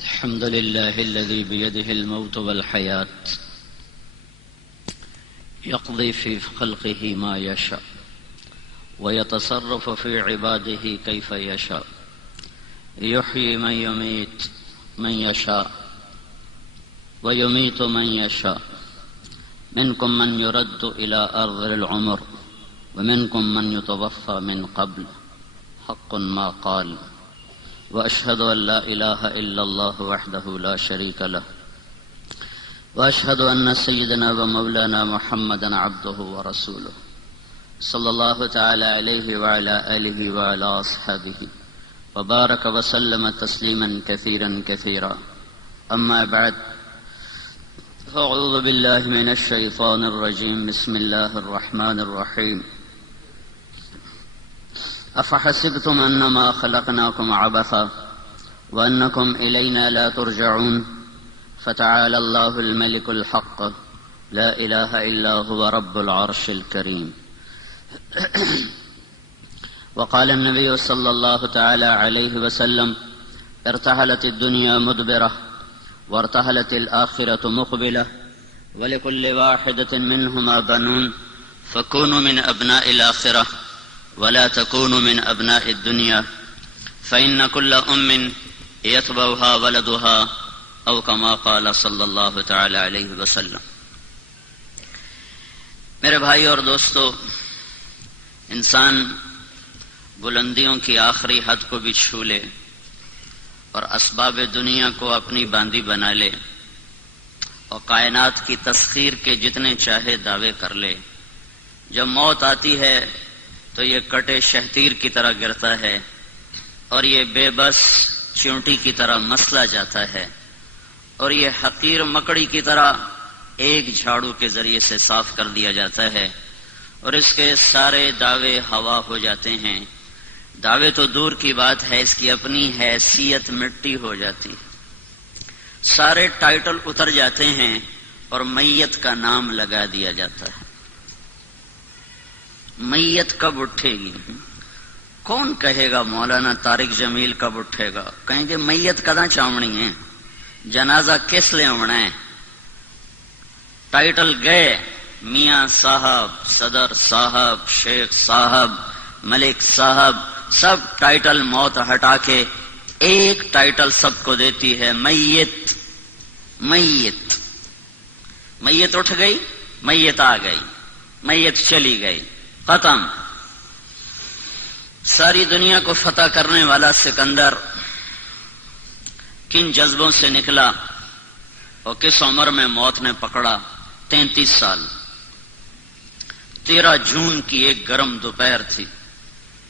الحمد لله الذي بيده الموت والحياة يقضي في خلقه ما يشاء ويتصرف في عباده كيف يشاء يحيي من يميت من يشاء ويميت من يشاء منكم من يرد إلى أرض العمر ومنكم من يتوفى من قبل حق ما قال وأشهد أن لا إله إلا الله وحده لا شريك له وأشهد أن سيدنا ومولانا محمدا عبده ورسوله صلى الله تعالى عليه وعلى آله وعلى أصحابه وبارك وسلم تسليما كثيرا كثيرا أما بعد فأعوذ بالله من الشيطان الرجيم بسم الله الرحمن الرحيم أفحسبتم أنما خلقناكم عبثا وأنكم إلينا لا ترجعون فتعالى الله الملك الحق لا إله إلا هو رب العرش الكريم وقال النبي صلى الله تعالى عليه وسلم ارتحلت الدنيا مدبرة وارتحلت الآخرة مقبلة ولكل واحدة منهما بنون فكونوا من أبناء الآخرة ولا تكونوا من أبناء الدنيا فإن كل أم يتبعها ولدها أو كما قال صلی اللہ تعالی علیہ وسلم۔ میرے بھائی اور دوستو، انسان بلندیوں کی آخری حد کو بھی چھو لے اور اسباب دنیا کو اپنی باندی بنا لے اور کائنات کی تسخیر کے جتنے چاہے دعوے کر لے، جب موت آتی ہے تو یہ کٹے شہتیر کی طرح گرتا ہے اور یہ بے بس چیونٹی کی طرح مسلا جاتا ہے اور یہ حقیر مکڑی کی طرح ایک جھاڑو کے ذریعے سے صاف کر دیا جاتا ہے اور اس کے سارے دعوے ہوا ہو جاتے ہیں۔ دعوے تو دور کی بات ہے، اس کی اپنی حیثیت مٹی ہو جاتی، سارے ٹائٹل اتر جاتے ہیں اور میت کا نام لگا دیا جاتا ہے۔ میت کب اٹھے گی؟ کون کہے گا مولانا طارق جمیل کب اٹھے گا؟ کہیں گے میت کداں چاوڑی ہے، جنازہ کس لے ہونا ہے؟ ٹائٹل گئے، میاں صاحب، صدر صاحب، شیخ صاحب، ملک صاحب، سب ٹائٹل موت ہٹا کے ایک ٹائٹل سب کو دیتی ہے، میت۔ میت میت اٹھ گئی، میت آ گئی، میت چلی گئی، ختم۔ ساری دنیا کو فتح کرنے والا سکندر کن جذبوں سے نکلا اور کس عمر میں موت نے پکڑا؟ 33 سال۔ 13 جون کی ایک گرم دوپہر تھی،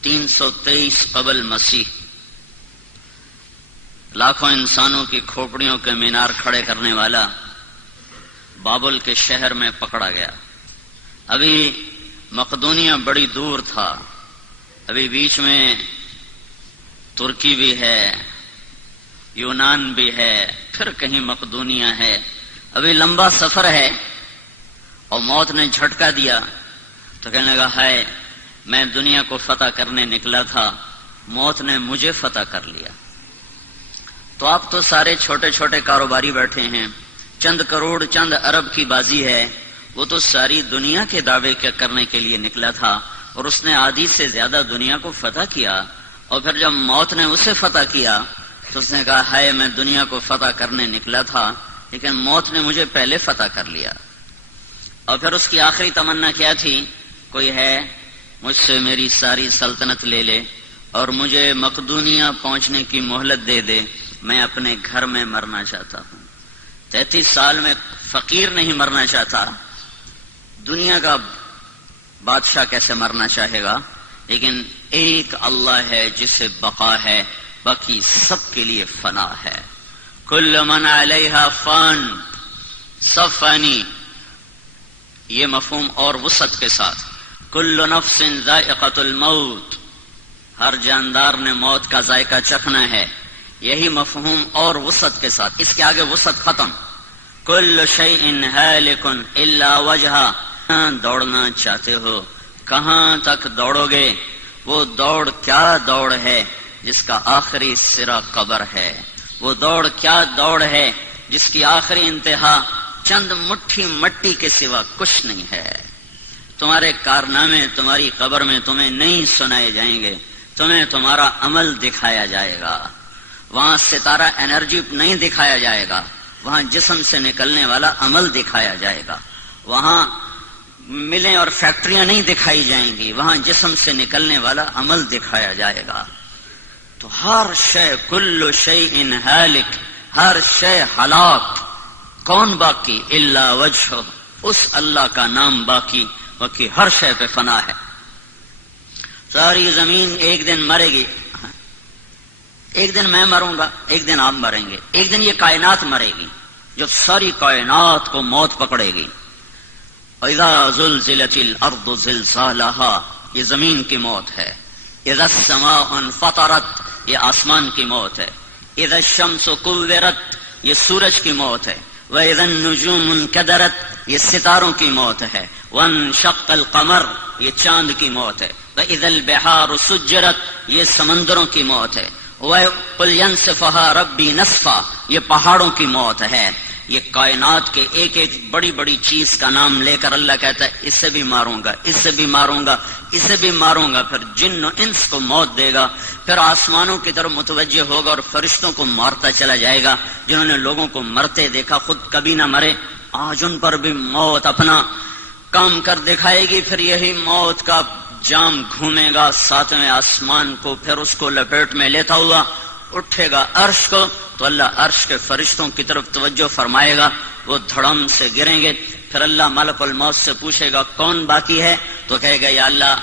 323 قبل مسیح۔ لاکھوں انسانوں کی کھوپڑیوں کے مینار کھڑے کرنے والا بابل کے شہر میں پکڑا گیا۔ ابھی مقدونیہ بڑی دور تھا، ابھی بیچ میں ترکی بھی ہے، یونان بھی ہے، پھر کہیں مقدونیہ ہے، ابھی لمبا سفر ہے اور موت نے جھٹکا دیا تو کہنے لگا ہائے، میں دنیا کو فتح کرنے نکلا تھا، موت نے مجھے فتح کر لیا۔ تو آپ تو سارے چھوٹے چھوٹے کاروباری بیٹھے ہیں، چند کروڑ چند ارب کی بازی ہے، وہ تو ساری دنیا کے دعوے کرنے کے لیے نکلا تھا اور اس نے آدھی سے زیادہ دنیا کو فتح کیا، اور پھر جب موت نے اسے فتح کیا تو اس نے کہا ہائے، میں دنیا کو فتح کرنے نکلا تھا لیکن موت نے مجھے پہلے فتح کر لیا۔ اور پھر اس کی آخری تمنا کیا تھی؟ کوئی ہے مجھ سے میری ساری سلطنت لے لے اور مجھے مقدونیہ پہنچنے کی مہلت دے دے، میں اپنے گھر میں مرنا چاہتا ہوں۔ 33 سال میں فقیر نہیں مرنا چاہتا، دنیا کا بادشاہ کیسے مرنا چاہے گا؟ لیکن ایک اللہ ہے جسے بقا ہے، باقی سب کے لیے فنا ہے۔ کل من علیہا فان، سب فانی، یہ مفہوم اور وسعت کے ساتھ۔ کل نفس ذائقۃ الموت، ہر جاندار نے موت کا ذائقہ چکھنا ہے، یہی مفہوم اور وسعت کے ساتھ۔ اس کے آگے وسعت ختم۔ کل شیء ہالک الا وجہہ، دوڑنا چاہتے ہو کہاں تک دوڑو گے؟ وہ دوڑ کیا دوڑ ہے جس کا آخری سرا قبر ہے۔ وہ دوڑ کیا دوڑ ہے جس کی آخری انتہا چند مٹھی مٹی کے سوا کچھ نہیں ہے۔ تمہارے کارنامے تمہاری قبر میں تمہیں نہیں سنائے جائیں گے، تمہیں تمہارا عمل دکھایا جائے گا۔ وہاں ستارہ انرجی نہیں دکھایا جائے گا، وہاں جسم سے نکلنے والا عمل دکھایا جائے گا۔ وہاں ملیں اور فیکٹریاں نہیں دکھائی جائیں گی، وہاں جسم سے نکلنے والا عمل دکھایا جائے گا۔ تو ہر شے، کل شیء ہالک، ہر شے ہلاک، کون باقی؟ الا وجہ، اس اللہ کا نام باقی، باقی ہر شے پہ فنا ہے۔ ساری زمین ایک دن مرے گی، ایک دن میں مروں گا، ایک دن آپ مریں گے، ایک دن یہ کائنات مرے گی، جب ساری کائنات کو موت پکڑے گی۔ اذا زلزلت الارض زلزالها، یہ زمین کی موت ہے۔ اذا السماء انفطرت، یہ آسمان کی موت ہے۔ اذا الشمس كورت، یہ سورج کی موت ہے۔ واذا النجوم انكدرت، یہ ستاروں کی موت ہے۔ وانشق القمر، یہ چاند کی موت ہے۔ واذا البحار سجرت، یہ سمندروں کی موت ہے۔ وقل ينسفها ربي نسفا، یہ پہاڑوں کی موت ہے۔ یہ کائنات کے ایک ایک بڑی بڑی چیز کا نام لے کر اللہ کہتا ہے اسے بھی ماروں گا، اسے بھی ماروں گا، اسے بھی ماروں گا۔ پھر جن و انس کو موت دے گا، پھر آسمانوں کی طرف متوجہ ہوگا اور فرشتوں کو مارتا چلا جائے گا۔ جنہوں نے لوگوں کو مرتے دیکھا خود کبھی نہ مرے، آج ان پر بھی موت اپنا کام کر دکھائے گی۔ پھر یہی موت کا جام گھومے گا ساتویں آسمان کو، پھر اس کو لپیٹ میں لیتا ہوا اٹھے گا عرش کو، تو اللہ عرش کے فرشتوں کی طرف توجہ فرمائے گا، وہ دھڑم سے گریں گے۔ پھر اللہ ملک الموت سے پوچھے گا کون باقی ہے، تو کہے گا یا اللہ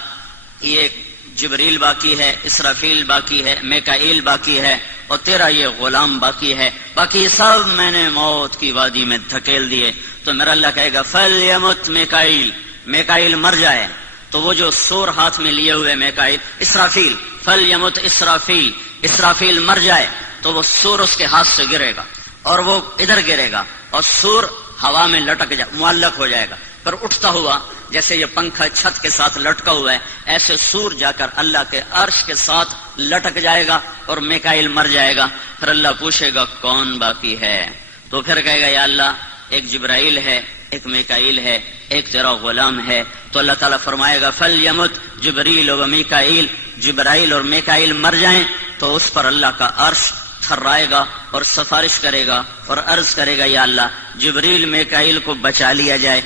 یہ جبریل باقی ہے، اسرافیل باقی ہے، میکائیل باقی ہے، اور تیرا یہ غلام باقی ہے، باقی سب میں نے موت کی وادی میں دھکیل دیے۔ تو میرا اللہ کہے گا فلیمت میکائیل، میکائیل مر جائے۔ تو وہ جو سور ہاتھ میں لیے ہوئے میکائیل، اسرافیل، فلیمت اسرافیل، اسرافیل مر جائے تو وہ سور اس کے ہاتھ سے گرے گا اور وہ ادھر گرے گا اور سور ہوا میں لٹک جائے، معلق ہو جائے گا۔ پھر اٹھتا ہوا جیسے یہ پنکھا چھت کے ساتھ لٹکا ہوا ہے، ایسے سور جا کر اللہ کے عرش کے ساتھ لٹک جائے گا اور میکائیل مر جائے گا۔ پھر اللہ پوچھے گا کون باقی ہے، تو پھر کہے گا یا اللہ ایک جبرائیل ہے، ایک میکائیل ہے، ایک تیرا غلام ہے۔ تو اللہ تعالیٰ فرمائے گا فلیمت جبریل و میکائیل، جبرائیل اور میکائیل مر جائیں تو اس پر اللہ کا عرش تھرائے گا اور سفارش کرے گا اور عرض کرے گا یا اللہ جبریل میکائیل کو بچا لیا جائے۔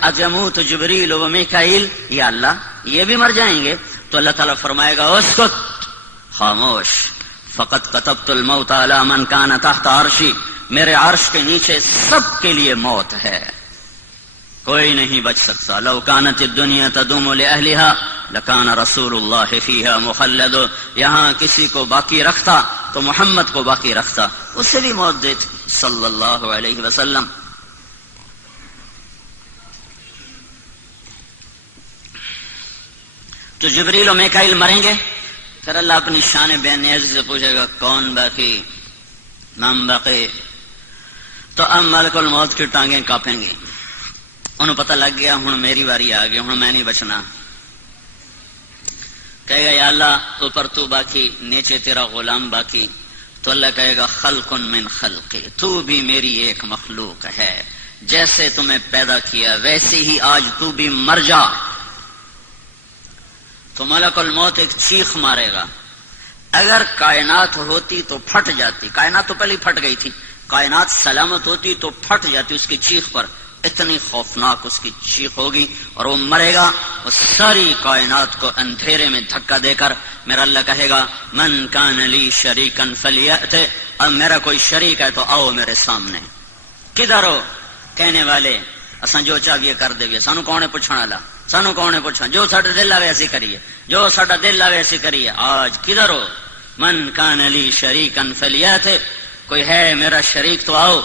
اجموت جبریل و میکائیل، یا اللہ یہ بھی مر جائیں گے؟ تو اللہ تعالیٰ فرمائے گا اسکت، خاموش، فقط كتبت الموت على من كان تحت عرشی، میرے عرش کے نیچے سب کے لیے موت ہے، کوئی نہیں بچ سکتا۔ لو كانت الدنيا تدوم لأهلها لكان رسول الله فيها مخلد، یہاں کسی کو باقی رکھتا تو محمد کو باقی رکھتا، اسے بھی موت دیتی صلی اللہ علیہ وسلم۔ تو جبریل و میکائیل مریں گے، پھر اللہ اپنی شان بے نیازی سے پوچھے گا کون باقی، نام باقی۔ تو اب ملک الموت کی ٹانگیں کانپیں گی، انہوں پتہ لگ گیا ہوں میری واری آ گئی، ہوں میں نہیں بچنا۔ کہے گا یا اللہ اوپر تو باقی، نیچے تیرا غلام باقی۔ تو اللہ کہے گا خلق من خلقی، تو بھی میری ایک مخلوق ہے، جیسے تمہیں پیدا کیا ویسے ہی آج تو بھی مر جا۔ تو ملک الموت ایک چیخ مارے گا، اگر کائنات ہوتی تو پھٹ جاتی، کائنات تو پہلے پھٹ گئی تھی، کائنات سلامت ہوتی تو پھٹ جاتی اس کی چیخ پر، اتنی خوفناک اس کی چیخ ہوگی اور وہ مرے گا، اور ساری کائنات کو اندھیرے میں دھکا دے کر میرا اللہ کہے گا من کان لی شریکا فلیأت، اب میرا کوئی شریک ہے تو آؤ میرے سامنے۔ کدھر ہو؟ کہنے والے اساں جو چاہیے کر دے، سانو کون ہے پوچھنے والا، سانو کون ہے پوچھنا، جو ساڈا دل آوے ایسی کریے، جو ساڈا دل آوے ایسی کریے۔ آج کدھر ہو؟ من کان لی شریکا فلیأت، کوئی ہے میرا شریک تو آؤ۔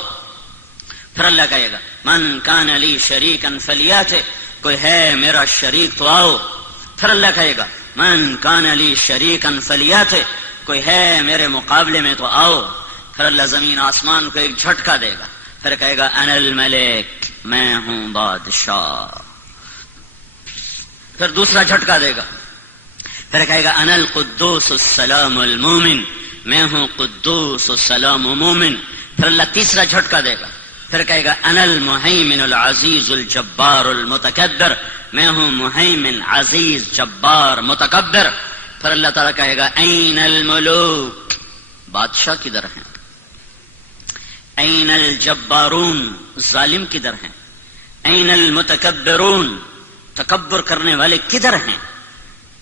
پھر اللہ کہے گا من کان لی شریکا فلیأت، کوئی ہے میرا شریک تو آؤ۔ پھر اللہ کہے گا من کان لی شریکا فلیأت، کوئی ہے میرے مقابلے میں تو آؤ۔ پھر اللہ زمین آسمان کو ایک جھٹکا دے گا، پھر کہے گا انا الملک، میں ہوں بادشاہ۔ پھر دوسرا جھٹکا دے گا، پھر کہے گا انا القدوس السلام المومن، میں ہوں قدوس السلام مومن. پھر اللہ تیسرا جھٹکا دے گا، پھر کہے گا انا المہیمن العزیز الجبار المتکبر، میں ہوں مہیمن عزیز جبار متکبر. پھر اللہ تعالیٰ کہے گا این الملوک، بادشاہ کدھر ہیں؟ این الجبارون، ظالم کدھر ہیں؟ این المتکبرون، تکبر کرنے والے کدھر ہیں؟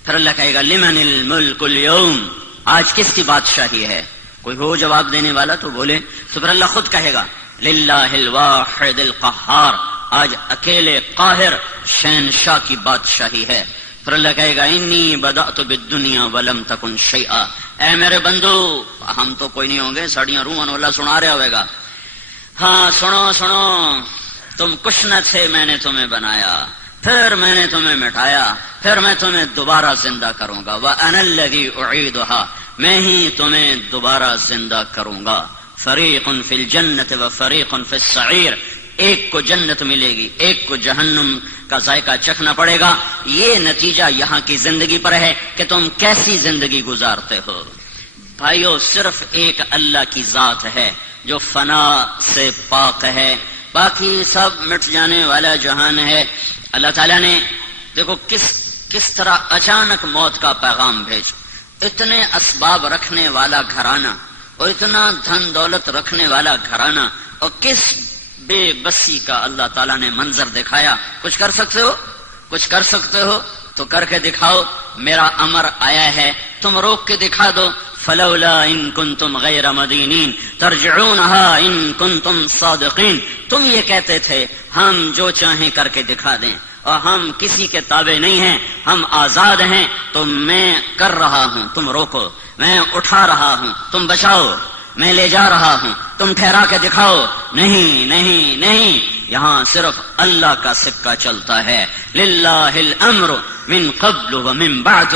پھر اللہ کہے گا لمن الملک اليوم، آج کس کی بادشاہی ہے؟ کوئی ہو جواب دینے والا تو بولے. تو پھر اللہ خود کہے گا للہ الواحد القہار، آج اکیلے قاہر شہنشاہ کی بادشاہی ہے. پھر اللہ کہے گا انی بدأت بالدنیا ولم تکن شیئا، اے میرے بندو، ہم تو کوئی نہیں ہوں گے، ساڑیاں رومن والا سنا رہا ہوئے گا. ہاں سنو سنو، تم کچھ نہ تھے، میں نے تمہیں بنایا، پھر میں نے تمہیں مٹایا، پھر میں تمہیں دوبارہ زندہ کروں گا. وَأَنَا الَّذِي أُعِيدُهَا، میں ہی تمہیں دوبارہ زندہ کروں گا. فَرِيقٌ فِي الْجَنَّةِ وَفَرِيقٌ فِي السَّعِيرِ، ایک کو جنت ملے گی، ایک کو جہنم کا ذائقہ چکھنا پڑے گا. یہ نتیجہ یہاں کی زندگی پر ہے کہ تم کیسی زندگی گزارتے ہو. بھائیو، صرف ایک اللہ کی ذات ہے جو فنا سے پاک ہے، باقی سب مٹ جانے والا جہان ہے. اللہ تعالیٰ نے دیکھو کس طرح اچانک موت کا پیغام بھیج. اتنے اسباب رکھنے والا گھرانہ اور اتنا دھن دولت رکھنے والا گھرانہ، اور کس بے بسی کا اللہ تعالیٰ نے منظر دکھایا. کچھ کر سکتے ہو؟ کچھ کر سکتے ہو تو کر کے دکھاؤ. میرا امر آیا ہے، تم روک کے دکھا دو. فلولا ان کنتم غیر مدینین ترجعونها ان کنتم صادقین، تم یہ کہتے تھے ہم جو چاہیں کر کے دکھا دیں اور ہم کسی کے تابع نہیں ہیں، ہم آزاد ہیں. تو میں کر رہا ہوں، تم روکو. میں اٹھا رہا ہوں، تم بچاؤ. میں لے جا رہا ہوں، تم ٹھہرا کے دکھاؤ. نہیں نہیں نہیں، یہاں صرف اللہ کا سکہ چلتا ہے. للہ الامر من قبل ومن بعد،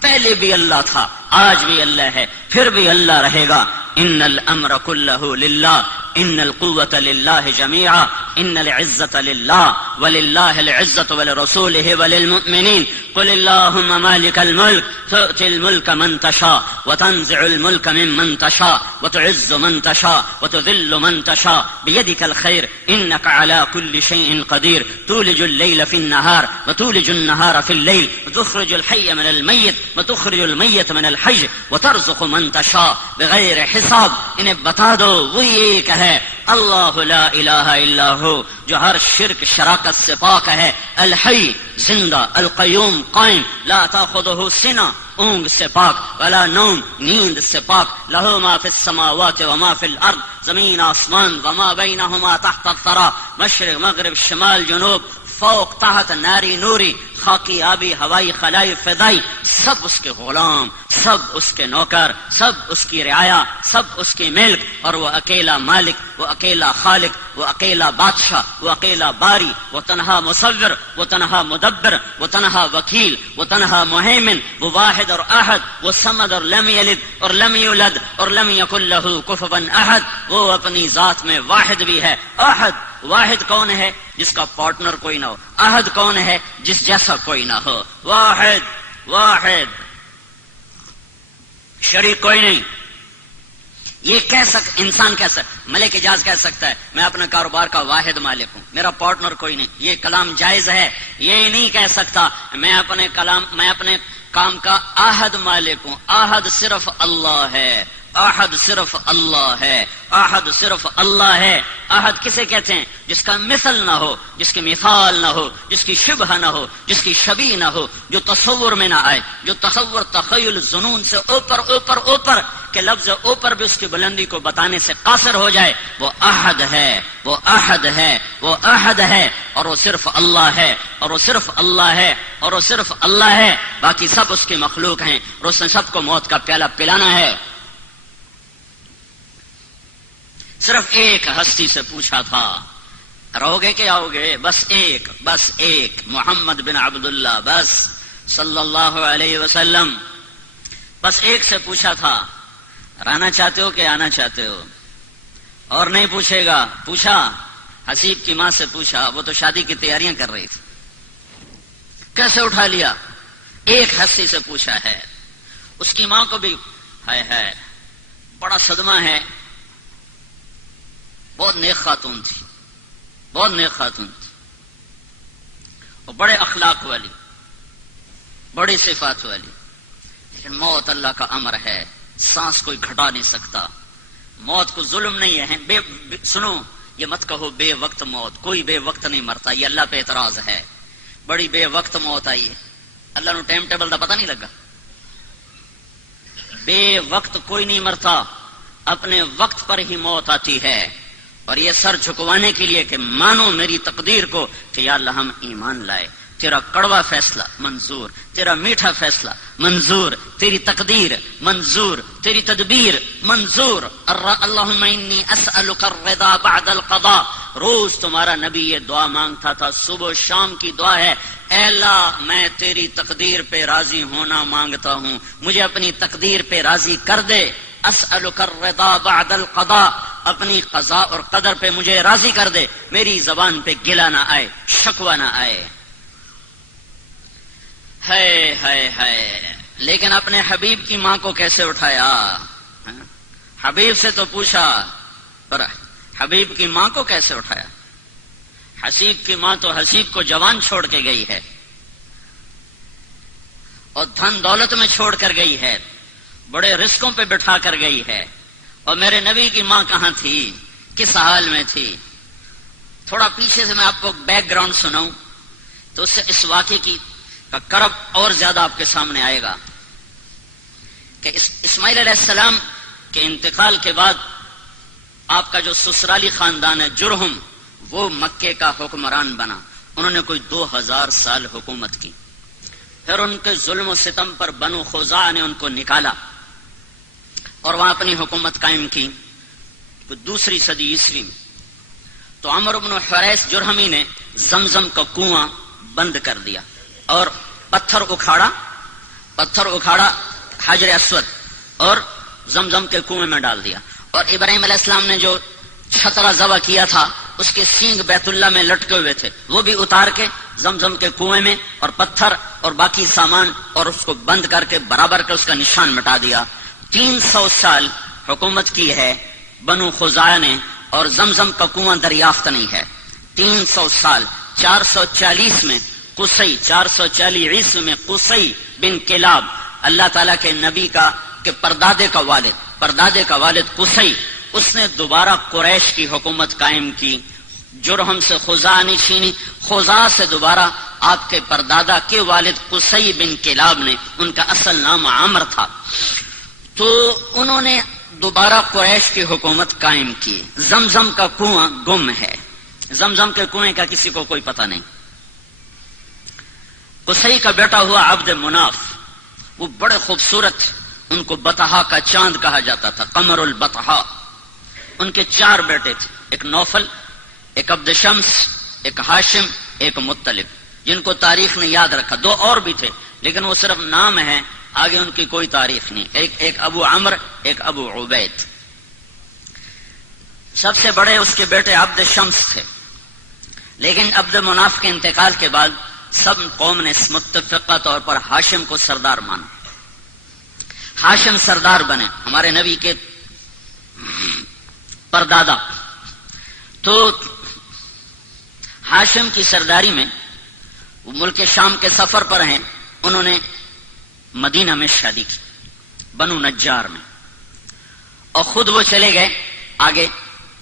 پہلے بھی اللہ تھا، آج بھی اللہ ہے، پھر بھی اللہ رہے گا. ان الامر كله للہ، ان القوة للہ جميعا، ان العزة للہ وللہ العزة ولرسوله وللمؤمنین. قل اللهم مالك الملك تؤتي الملك من تشاء وتنزع الملك ممن تشاء وتعز من تشاء وتذل من تشاء بيدك الخير انك على كل شيء قدير. تولج الليل في النهار وتولج النهار في الليل وتخرج الحي من الميت وتخرج الميت من الحي وترزق من تشاء بغير حساب. انہیں بتا دو وہی ایک ہے، اللہ لا الہ الا ہو، جو ہر شرک شراکت سے پاک ہے. الحی، زندہ، القیوم، قائم، لا تاخذہ سنہ، اونگ سے پاک، ولا نوم، نیند سے پاک. لہو ما فی السماوات وما فی الارض، زمین آسمان، وما بینہما تحت الثری، مشرق مغرب شمال جنوب، فوق تحت، ناری نوری، خاکی آبی ہوائی خلائی فضائی، سب اس کے غلام، سب اس کے نوکر، سب اس کی رعایا، سب اس کی ملک. اور وہ اکیلا مالک، وہ اکیلا خالق، وہ اکیلا بادشاہ، وہ اکیلا باری، وہ تنہا مصور، وہ تنہا مدبر، وہ تنہا وکیل، وہ تنہا مہیمن، وہ واحد اور احد، وہ صمد اور لم یلد اور لم یولد اور لم یکن لہ کفوا احد. وہ اپنی ذات میں واحد بھی ہے. احد، واحد کون ہے؟ جس کا پارٹنر کوئی نہ ہو. احد کون ہے؟ جس جیسا کوئی نہ ہو. واحد، واحد، شریک کوئی نہیں. یہ انسان کہہ سکتا، ملک اجاز کہہ سکتا ہے میں اپنے کاروبار کا واحد مالک ہوں، میرا پارٹنر کوئی نہیں. یہ کلام جائز ہے. یہ نہیں کہہ سکتا میں اپنے کام کا احد مالک ہوں. احد صرف اللہ ہے، احد صرف اللہ ہے، احد صرف اللہ ہے. احد کسے کہتے ہیں؟ جس کا مثل نہ ہو، جس کی مثال نہ ہو، جس کی شبہ نہ ہو، جس کی شبیہ نہ ہو، جو تصور میں نہ آئے، جو تصور تخیل ظنون سے اوپر اوپر اوپر کہ لفظ اوپر بھی اس کی بلندی کو بتانے سے قاصر ہو جائے. وہ احد ہے، وہ احد ہے، وہ احد ہے. اور وہ صرف اللہ ہے، اور وہ صرف اللہ ہے، اور وہ صرف اللہ ہے. باقی سب اس کی مخلوق ہیں، اور اس نے سب کو موت کا پیالہ پلانا ہے. صرف ایک ہستی سے پوچھا تھا رہو گے کہ آؤ گے؟ بس ایک محمد بن عبداللہ، بس صلی اللہ علیہ وسلم. بس ایک سے پوچھا تھا رہنا چاہتے ہو کہ آنا چاہتے ہو؟ اور نہیں پوچھے گا. پوچھا حسیب کی ماں سے پوچھا، وہ تو شادی کی تیاریاں کر رہی تھی. کیسے اٹھا لیا؟ ایک ہستی سے پوچھا ہے. اس کی ماں کو بھی ہائے بڑا صدمہ ہے. بہت نیک خاتون تھی، بہت نیک خاتون تھی، اور بڑے اخلاق والی، بڑی صفات والی. لیکن موت اللہ کا امر ہے، سانس کوئی گھٹا نہیں سکتا. موت کو ظلم نہیں ہے. سنو، یہ مت کہو بے وقت موت، کوئی بے وقت نہیں مرتا، یہ اللہ پہ اعتراض ہے. بڑی بے وقت موت آئی ہے، اللہ نو ٹائم ٹیبل کا پتہ نہیں لگا. بے وقت کوئی نہیں مرتا، اپنے وقت پر ہی موت آتی ہے. اور یہ سر جھکوانے کے لیے کہ مانو میری تقدیر کو کہ یا اللہ ہم ایمان لائے، تیرا کڑوا فیصلہ منظور، تیرا میٹھا فیصلہ منظور، تیری تقدیر منظور، تیری تدبیر منظور. اللہم انی اسألک الرضا بعد القضاء. روز تمہارا نبی یہ دعا مانگتا تھا، صبح و شام کی دعا ہے، اے اللہ میں تیری تقدیر پہ راضی ہونا مانگتا ہوں، مجھے اپنی تقدیر پہ راضی کر دے. اسألک الرضا بعد القضاء، اپنی قضاء اور قدر پہ مجھے راضی کر دے، میری زبان پہ گلہ نہ آئے، شکوہ نہ آئے. ہے لیکن اپنے حبیب کی ماں کو کیسے اٹھایا؟ حبیب سے تو پوچھا، پر حبیب کی ماں کو کیسے اٹھایا؟ حسیب کی ماں تو حسیب کو جوان چھوڑ کے گئی ہے اور دھن دولت میں چھوڑ کر گئی ہے، بڑے رزقوں پہ بٹھا کر گئی ہے. اور میرے نبی کی ماں کہاں تھی، کس حال میں تھی؟ تھوڑا پیچھے سے میں آپ کو بیک گراؤنڈ سناؤں تو اس سے اس واقعے کی کا کرب اور زیادہ آپ کے سامنے آئے گا کہ اسماعیل علیہ السلام کے انتقال کے بعد آپ کا جو سسرالی خاندان ہے جرہم، وہ مکے کا حکمران بنا. انہوں نے کوئی 2000 سال حکومت کی. پھر ان کے ظلم و ستم پر بنو خزاعہ نے ان کو نکالا اور وہاں اپنی حکومت قائم کی. دوسری صدی عیسوی میں تو عمرو بن حریث جرہمی نے زمزم کا کنواں بند کر دیا اور پتھر اکھاڑا حجر اسود اور زمزم کے کنویں میں ڈال دیا. اور ابراہیم علیہ السلام نے جو چھترا ذبح کیا تھا اس کے سینگ بیت اللہ میں لٹکے ہوئے تھے، وہ بھی اتار کے زمزم کے کنویں میں، اور پتھر اور باقی سامان اور اس کو بند کر کے برابر کر اس کا نشان مٹا دیا. 300 سال حکومت کی ہے بنو خزاعہ نے اور زمزم کا کنواں دریافت نہیں ہے. 300 سال. 440 میں قصی، 440 عیسوی میں قصی بن کلاب، اللہ تعالیٰ کے نبی کا کہ پردادے کا والد قصی، اس نے دوبارہ قریش کی حکومت قائم کی. جرہم سے خزاعہ نے چھینی، خزاعہ سے دوبارہ آپ کے پردادا کے والد قصی بن کلاب نے، ان کا اصل نام عمر تھا، تو انہوں نے دوبارہ قریش کی حکومت قائم کی. زمزم کا کنواں گم ہے، زمزم کے کنویں کا کسی کو کوئی پتہ نہیں. قصی کا بیٹا ہوا عبد مناف، وہ بڑے خوبصورت، ان کو بطحا کا چاند کہا جاتا تھا، قمر البطحا. ان کے 4 بیٹے تھے، ایک نوفل، ایک عبد شمس، ایک ہاشم، ایک مطلب، جن کو تاریخ نے یاد رکھا. 2 اور بھی تھے لیکن وہ صرف نام ہے، آگے ان کی کوئی تاریخ نہیں. ایک ابو عمر، ایک ابو عبید. سب سے بڑے اس کے بیٹے عبد شمس تھے، لیکن عبد مناف کے انتقال کے بعد سب قوم نے متفقہ طور پر ہاشم کو سردار مانا. ہاشم سردار بنے، ہمارے نبی کے پردادا. تو ہاشم کی سرداری میں وہ ملک شام کے سفر پر ہیں، انہوں نے مدینہ میں شادی کی، بنو نجار میں، اور خود وہ چلے گئے آگے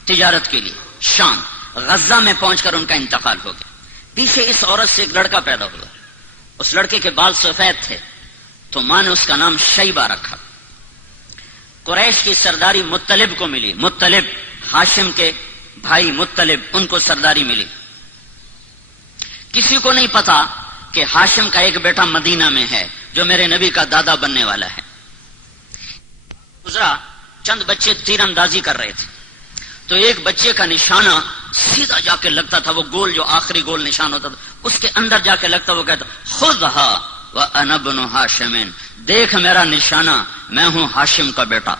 تجارت کے لیے شام. غزہ میں پہنچ کر ان کا انتقال ہو گیا. پیچھے اس عورت سے ایک لڑکا پیدا ہوا، اس لڑکے کے بال سفید تھے تو ماں نے اس کا نام شیبہ رکھا. قریش کی سرداری مطلب کو ملی، مطلب ہاشم کے بھائی مطلب، ان کو سرداری ملی. کسی کو نہیں پتا کہ ہاشم کا ایک بیٹا مدینہ میں ہے جو میرے نبی کا دادا بننے والا ہے. گزرا، چند بچے تیر اندازی کر رہے تھے تو ایک بچے کا نشانہ سیدھا جا کے لگتا تھا، وہ گول جو آخری گول نشان ہوتا تھا اس کے اندر جا کے لگتا، وہ کہتا خذھا وانا ابن ہاشم، دیکھ میرا نشانہ، میں ہوں ہاشم کا بیٹا.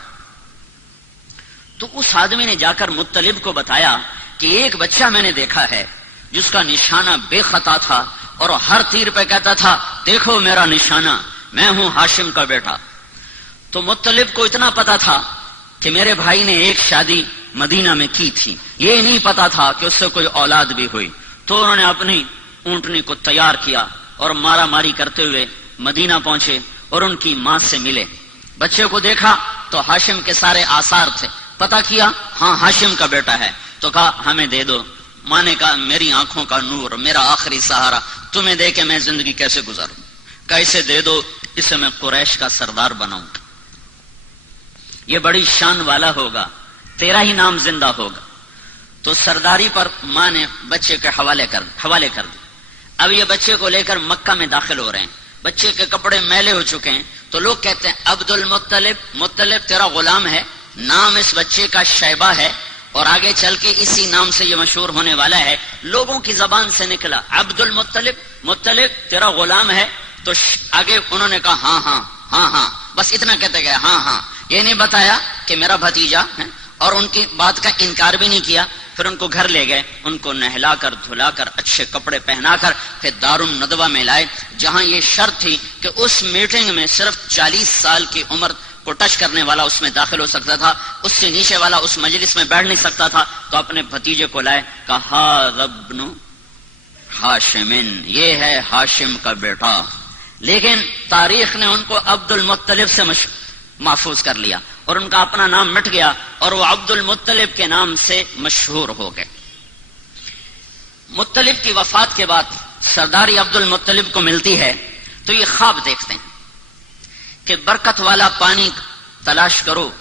تو اس آدمی نے جا کر مطلب کو بتایا کہ ایک بچہ میں نے دیکھا ہے جس کا نشانہ بے خطا تھا اور ہر تیر پہ کہتا تھا دیکھو میرا نشانہ، میں ہوں ہاشم کا بیٹا. تو مطلب کو اتنا پتا تھا کہ میرے بھائی نے ایک شادی مدینہ میں کی تھی، یہ نہیں پتا تھا کہ اس سے کوئی اولاد بھی ہوئی، تو انہوں نے اپنی اونٹنی کو تیار کیا اور مارا ماری کرتے ہوئے مدینہ پہنچے اور ان کی ماں سے ملے۔ بچے کو دیکھا تو ہاشم کے سارے آثار تھے، پتا کیا ہاں ہاشم کا بیٹا ہے، تو کہا ہمیں دے دو۔ ماں نے کہا میری آنکھوں کا نور، میرا آخری سہارا، تمہیں دے کے میں زندگی کیسے گزاروں؟ کیسے دے دو، اسے میں قریش کا سردار بناؤں، یہ بڑی شان والا ہوگا، تیرا ہی نام زندہ ہوگا۔ تو سرداری پر ماں نے بچے کے حوالے کر دی۔ اب یہ بچے کو لے کر مکہ میں داخل ہو رہے ہیں، بچے کے کپڑے میلے ہو چکے ہیں، تو لوگ کہتے ہیں عبد المطلب، مطلب تیرا غلام ہے، نام اس بچے کا شیبہ ہے اور آگے چل کے اسی نام سے یہ مشہور ہونے والا ہے۔ لوگوں کی زبان سے نکلا عبد المطلب، مطلب تیرا غلام ہے، تو آگے انہوں نے کہا ہاں ہاں ہاں ہاں، بس اتنا کہتے گئے ہاں ہاں، یہ نہیں بتایا کہ میرا بھتیجا ہے، اور ان کی بات کا انکار بھی نہیں کیا۔ پھر ان کو گھر لے گئے، ان کو نہلا کر دھلا کر اچھے کپڑے پہنا کر پھر دارالندوہ میں لائے، جہاں یہ شرط تھی کہ اس میٹنگ میں صرف 40 سال کی عمر کو ٹچ کرنے والا اس میں داخل ہو سکتا تھا، اس سے نیچے والا اس مجلس میں بیٹھ نہیں سکتا تھا۔ تو اپنے بھتیجے کو لائے، کہا ابن ہاشمن، یہ ہے ہاشم کا بیٹا، لیکن تاریخ نے ان کو عبد المطلب سے محفوظ کر لیا اور ان کا اپنا نام مٹ گیا اور وہ عبد المطلب کے نام سے مشہور ہو گئے۔ مطلب کی وفات کے بعد سرداری عبد المطلب کو ملتی ہے تو یہ خواب دیکھتے ہیں کہ برکت والا پانی تلاش کرو،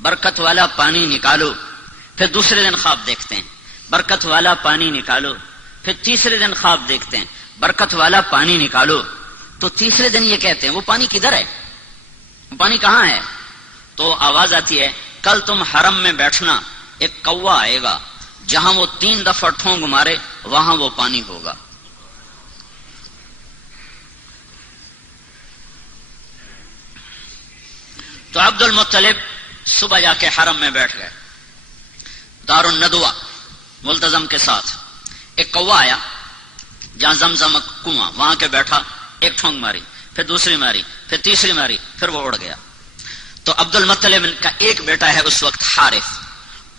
برکت والا پانی نکالو۔ پھر دوسرے دن خواب دیکھتے ہیں برکت والا پانی نکالو، پھر تیسرے دن خواب دیکھتے ہیں برکت والا پانی نکالو۔ تو تیسرے دن یہ کہتے ہیں وہ پانی کدھر ہے، پانی کہاں ہے؟ تو آواز آتی ہے کل تم حرم میں بیٹھنا، ایک کوا آئے گا، جہاں وہ 3 دفعہ ٹھونگ مارے وہاں وہ پانی ہوگا۔ تو عبد المطلب صبح جا کے حرم میں بیٹھ گئے دارالندوہ ملتزم کے ساتھ۔ ایک کوا آیا جہاں زمزم کنواں، وہاں کے بیٹھا، ایک ٹھونگ ماری، پھر دوسری ماری، پھر تیسری ماری، پھر وہ اڑ گیا۔ تو عبد المطلب کا ایک بیٹا ہے اس وقت حارث،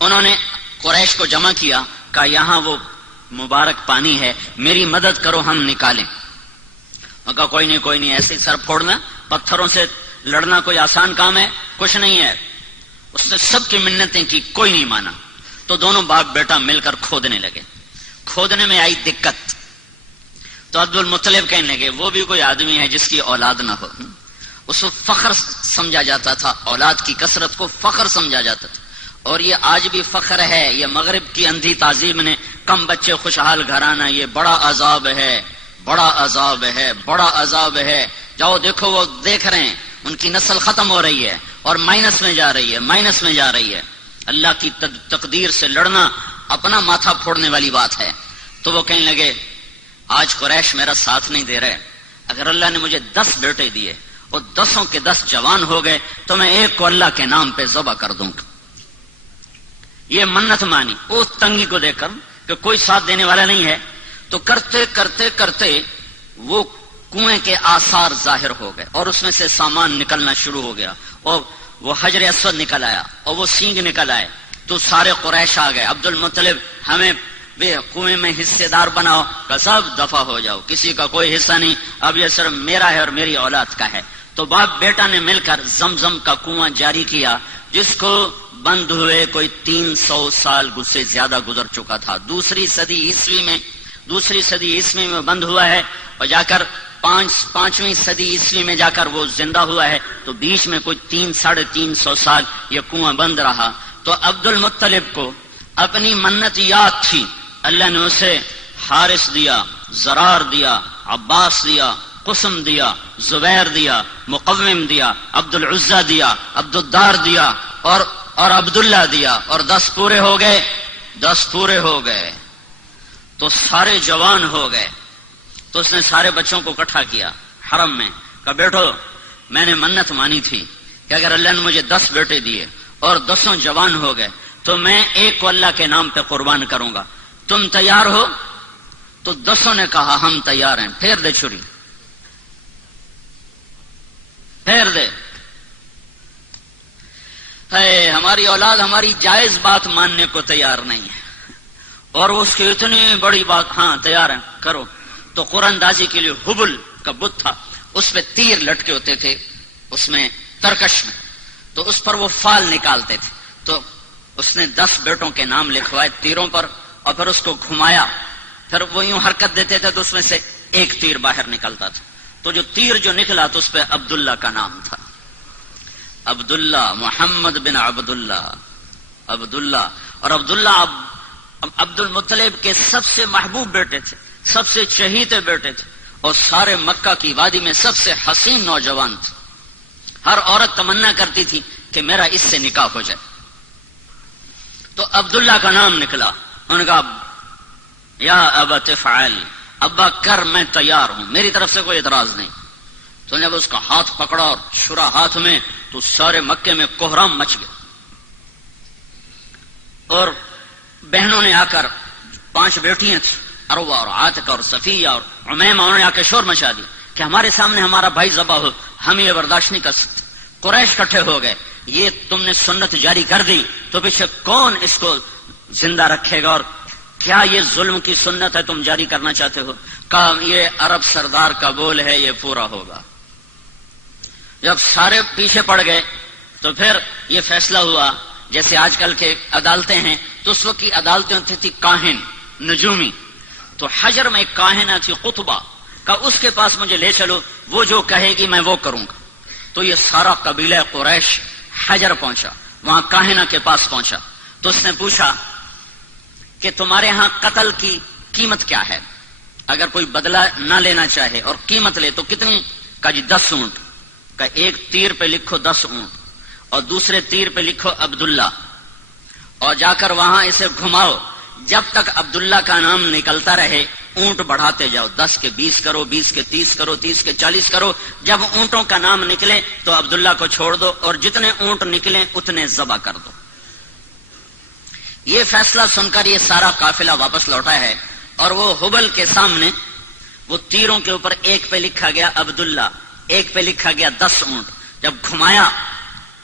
انہوں نے قریش کو جمع کیا، کہا یہاں وہ مبارک پانی ہے، میری مدد کرو ہم نکالیں۔ وہ کہا کوئی نہیں ایسے ہی سر پھوڑنا، پتھروں سے لڑنا کوئی آسان کام ہے؟ کچھ نہیں ہے۔ اس نے سب کی منتیں کی، کوئی نہیں مانا۔ تو دونوں باپ بیٹا مل کر کھودنے لگے، کھودنے میں آئی دقت، تو عبد المطلب کہنے لگے وہ بھی کوئی آدمی ہے جس کی اولاد نہ ہو۔ اس کو فخر سمجھا جاتا تھا، اولاد کی کثرت کو فخر سمجھا جاتا تھا، اور یہ آج بھی فخر ہے۔ یہ مغرب کی اندھی تہذیب نے کم بچے خوشحال گھرانہ، یہ بڑا عذاب ہے، بڑا عذاب ہے، بڑا عذاب ہے۔ جاؤ دیکھو، وہ دیکھ رہے ہیں ان کی نسل ختم ہو رہی ہے اور مائنس میں جا رہی ہے، مائنس میں جا رہی ہے۔ اللہ کی تقدیر سے لڑنا اپنا ماتھا پھوڑنے والی بات ہے۔ تو وہ کہنے لگے آج قریش میرا ساتھ نہیں دے رہے، اگر اللہ نے مجھے 10 بیٹے دیے اور 10 کے 10 جوان ہو گئے تو میں ایک کو اللہ کے نام پہ ذبح کر دوں گا۔ یہ منت مانی اس تنگی کو دیکھ کر کہ کوئی ساتھ دینے والا نہیں ہے، تو کرتے کرتے کرتے وہ کنویں کے آثار ظاہر ہو گئے اور اس میں سے سامان نکلنا شروع ہو گیا، اور وہ حجر اسود نکل آیا اور وہ سینگ نکل آئے۔ تو سارے قریش آ گئے، عبد المطلب ہمیں کنویں میں حصے دار بناؤ، کہ سب دفع ہو جاؤ، کسی کا کوئی حصہ نہیں، اب یہ صرف میرا ہے اور میری اولاد کا ہے۔ تو باپ بیٹا نے مل کر زمزم کا کنواں جاری کیا، جس کو بند ہوئے کوئی 300 سال سے زیادہ گزر چکا تھا۔ دوسری صدی عیسوی میں بند ہوا ہے، اور جا کر 5ویں صدی عیسوی میں جا کر وہ زندہ ہوا ہے۔ تو بیچ میں کوئی 300-350 سال یہ کنواں بند رہا۔ تو عبد المطلب کو اپنی منت یاد تھی، اللہ نے اسے حارث دیا، زرار دیا، عباس دیا، قسم دیا، زبیر دیا، مقوم دیا، عبد العزہ دیا، عبد الدار دیا اور عبداللہ دیا، اور 10 پورے ہو گئے، 10 پورے ہو گئے تو سارے جوان ہو گئے۔ تو اس نے سارے بچوں کو اکٹھا کیا حرم میں، کہا بیٹھو میں نے منت مانی تھی کہ اگر اللہ نے مجھے 10 بیٹے دیے اور 10 جوان ہو گئے تو میں ایک کو اللہ کے نام پہ قربان کروں گا، تم تیار ہو؟ تو 10 نے کہا ہم تیار ہیں۔ پھیر دے چھری، پھیر دے۔ ہے ہماری اولاد ہماری جائز بات ماننے کو تیار نہیں ہے، اور اس کی اتنی بڑی بات ہاں تیار ہے کرو. تو قرآن اندازی کے لیے حبل کا بت تھا، اس پہ تیر لٹکے ہوتے تھے، اس میں ترکش میں، تو اس پر وہ فال نکالتے تھے. تو اس نے 10 بیٹوں کے نام لکھوائے تیروں پر، اور پھر اس کو گھمایا، پھر وہ یوں حرکت دیتے تھے تو اس میں سے ایک تیر باہر نکلتا تھا. تو جو تیر جو نکلا تو اس پہ عبداللہ کا نام تھا. عبداللہ، محمد بن عبداللہ، عبداللہ. اور عبداللہ عبد المطلب کے سب سے محبوب بیٹے تھے، سب سے چہیتے بیٹے تھے، اور سارے مکہ کی وادی میں سب سے حسین نوجوان تھے. ہر عورت تمنا کرتی تھی کہ میرا اس سے نکاح ہو جائے. تو عبداللہ کا نام نکلا. انہوں نے کہا یا ابا تفعل، ابا کر، میں تیار ہوں، میری طرف سے کوئی اعتراض نہیں. تو جب اس کا ہاتھ پکڑا اور چھرا ہاتھ میں، تو سارے مکے میں کوہرام مچ گیا. اور بہنوں نے آ کر 5 بیٹیاں تھیں، عروہ اور عاتقہ اور صفیہ اور عمیمہ، انہوں نے آ کے شور مچا دی کہ ہمارے سامنے ہمارا بھائی ذبح ہو، ہم یہ برداشت نہیں کر سکتے. قریش اکٹھے ہو گئے، یہ تم نے سنت جاری کر دی تو پیچھے کون اس کو زندہ رکھے گا، اور کیا یہ ظلم کی سنت ہے تم جاری کرنا چاہتے ہو؟ کہا یہ عرب سردار کا بول ہے، یہ پورا ہوگا. جب سارے پیچھے پڑ گئے تو پھر یہ فیصلہ ہوا، جیسے آج کل کے عدالتیں ہیں، تو اس وقت کی عدالتیں ہوتی تھی کاہن، نجومی. تو حجر میں ایک کاہنہ تھی قطبہ کا، اس کے پاس مجھے لے چلو، وہ جو کہے گی میں وہ کروں گا. تو یہ سارا قبیلہ قریش حجر پہنچا، وہاں کاہنہ کے پاس پہنچا. تو اس نے پوچھا کہ تمہارے ہاں قتل کی قیمت کیا ہے؟ اگر کوئی بدلہ نہ لینا چاہے اور قیمت لے تو کتنی؟ کا جی 10 اونٹ. کا ایک تیر پہ لکھو 10 اونٹ، اور دوسرے تیر پہ لکھو عبداللہ، اور جا کر وہاں اسے گھماؤ، جب تک عبداللہ کا نام نکلتا رہے اونٹ بڑھاتے جاؤ، 10 کے 20 کرو، 20 کے 30 کرو، 30 کے 40 کرو. جب اونٹوں کا نام نکلے تو عبداللہ کو چھوڑ دو، اور جتنے اونٹ نکلیں اتنے ذبح کر دو. یہ فیصلہ سن کر یہ سارا قافلہ واپس لوٹا ہے، اور وہ حبل کے سامنے وہ تیروں کے اوپر ایک پہ لکھا گیا عبداللہ، ایک پہ لکھا گیا 10 اونٹ. جب گھمایا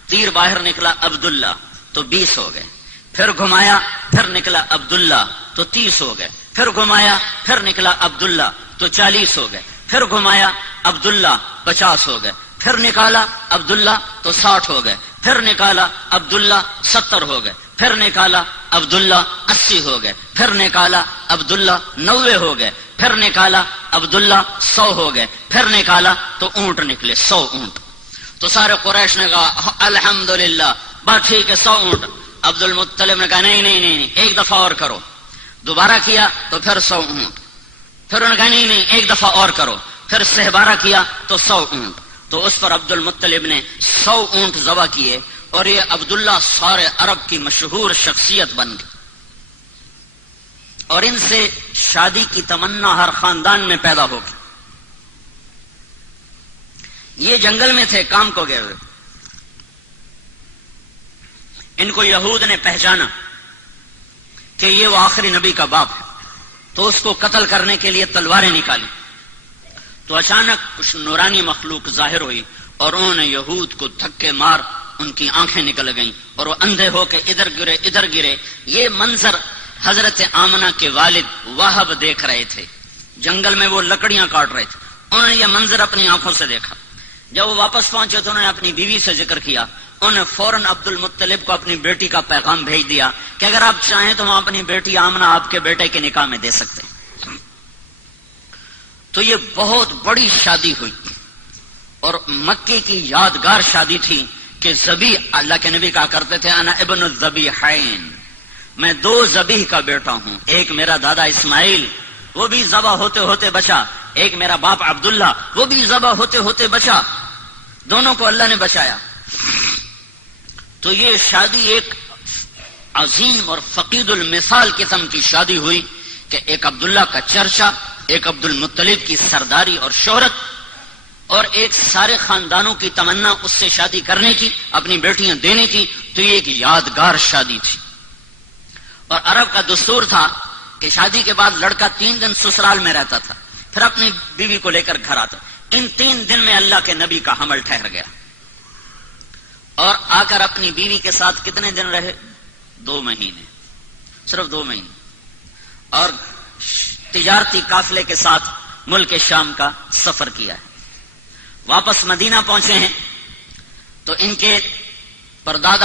تیر باہر نکلا عبداللہ تو 20 ہو گئے، پھر گھمایا پھر نکلا عبداللہ تو 30 ہو گئے، پھر گھمایا پھر نکلا عبداللہ تو 40 ہو گئے، پھر گھمایا عبداللہ 50 ہو گئے، پھر نکالا عبداللہ تو 60 ہو گئے، پھر نکالا عبداللہ 70 ہو گئے، پھر نکالا عبداللہ 80 ہو گئے، پھر نکالا عبداللہ 90 ہو گئے، پھر نکالا عبداللہ 100 ہو گئے، پھر نکالا تو اونٹ نکلے 100 اونٹ. تو سارے قریش نے کہا الحمدللہ، بات ٹھیک ہے 100 اونٹ. عبد المطلب نے کہا نہیں نہیں نہیں، ایک دفعہ اور کرو. دوبارہ کیا تو پھر 100 اونٹ. پھر انہوں نے کہا نہیں نہیں، ایک دفعہ اور کرو. پھر 12 کیا تو 100 اونٹ. تو اس پر عبد المطلب نے 100 اونٹ ذبح کیے، اور یہ عبداللہ سارے عرب کی مشہور شخصیت بن گئی، اور ان سے شادی کی تمنا ہر خاندان میں پیدا ہوگی. یہ جنگل میں تھے کام کو گئے ہوئے، ان کو یہود نے پہچانا کہ یہ وہ آخری نبی کا باپ ہے، تو اس کو قتل کرنے کے لیے تلواریں نکالی. تو اچانک کچھ نورانی مخلوق ظاہر ہوئی، اور انہوں نے یہود کو دھکے مار ان کی آنکھیں نکل گئیں، اور وہ اندھے ہو کے ادھر گرے ادھر گرے. یہ منظر حضرت آمنہ کے والد وہب دیکھ رہے تھے، جنگل میں وہ لکڑیاں کاٹ رہے تھے. انہوں نے یہ منظر اپنی آنکھوں سے دیکھا. جب وہ واپس پہنچے تو انہوں نے اپنی بیوی سے ذکر کیا. انہوں نے فوراً عبد المطلب کو اپنی بیٹی کا پیغام بھیج دیا کہ اگر آپ چاہیں تو ہم اپنی بیٹی آمنہ آپ کے بیٹے کے نکاح میں دے سکتے ہیں. تو یہ بہت بڑی شادی ہوئی، اور مکے کی یادگار شادی تھی کہ ذبیح، اللہ کے نبی کہا کرتے تھے انا ابن الذبیحین، میں 2 ذبیح کا بیٹا ہوں. ایک میرا دادا اسماعیل، وہ بھی ذبح ہوتے ہوتے بچا. ایک میرا باپ عبداللہ، وہ بھی ذبح ہوتے ہوتے بچا. دونوں کو اللہ نے بچایا. تو یہ شادی ایک عظیم اور فقید المثال قسم کی شادی ہوئی کہ ایک عبداللہ کا چرچا، ایک عبد المطلب کی سرداری اور شہرت، اور ایک سارے خاندانوں کی تمنا اس سے شادی کرنے کی، اپنی بیٹیاں دینے کی. تو یہ ایک یادگار شادی تھی. اور عرب کا دستور تھا کہ شادی کے بعد لڑکا 3 دن سسرال میں رہتا تھا، پھر اپنی بیوی کو لے کر گھر آتا. ان 3 دن میں اللہ کے نبی کا حمل ٹھہر گیا، اور آ کر اپنی بیوی کے ساتھ کتنے دن رہے؟ 2 مہینے، صرف 2 مہینے، اور تجارتی قافلے کے ساتھ ملک شام کا سفر کیا ہے۔ واپس مدینہ پہنچے ہیں تو ان کے پردادا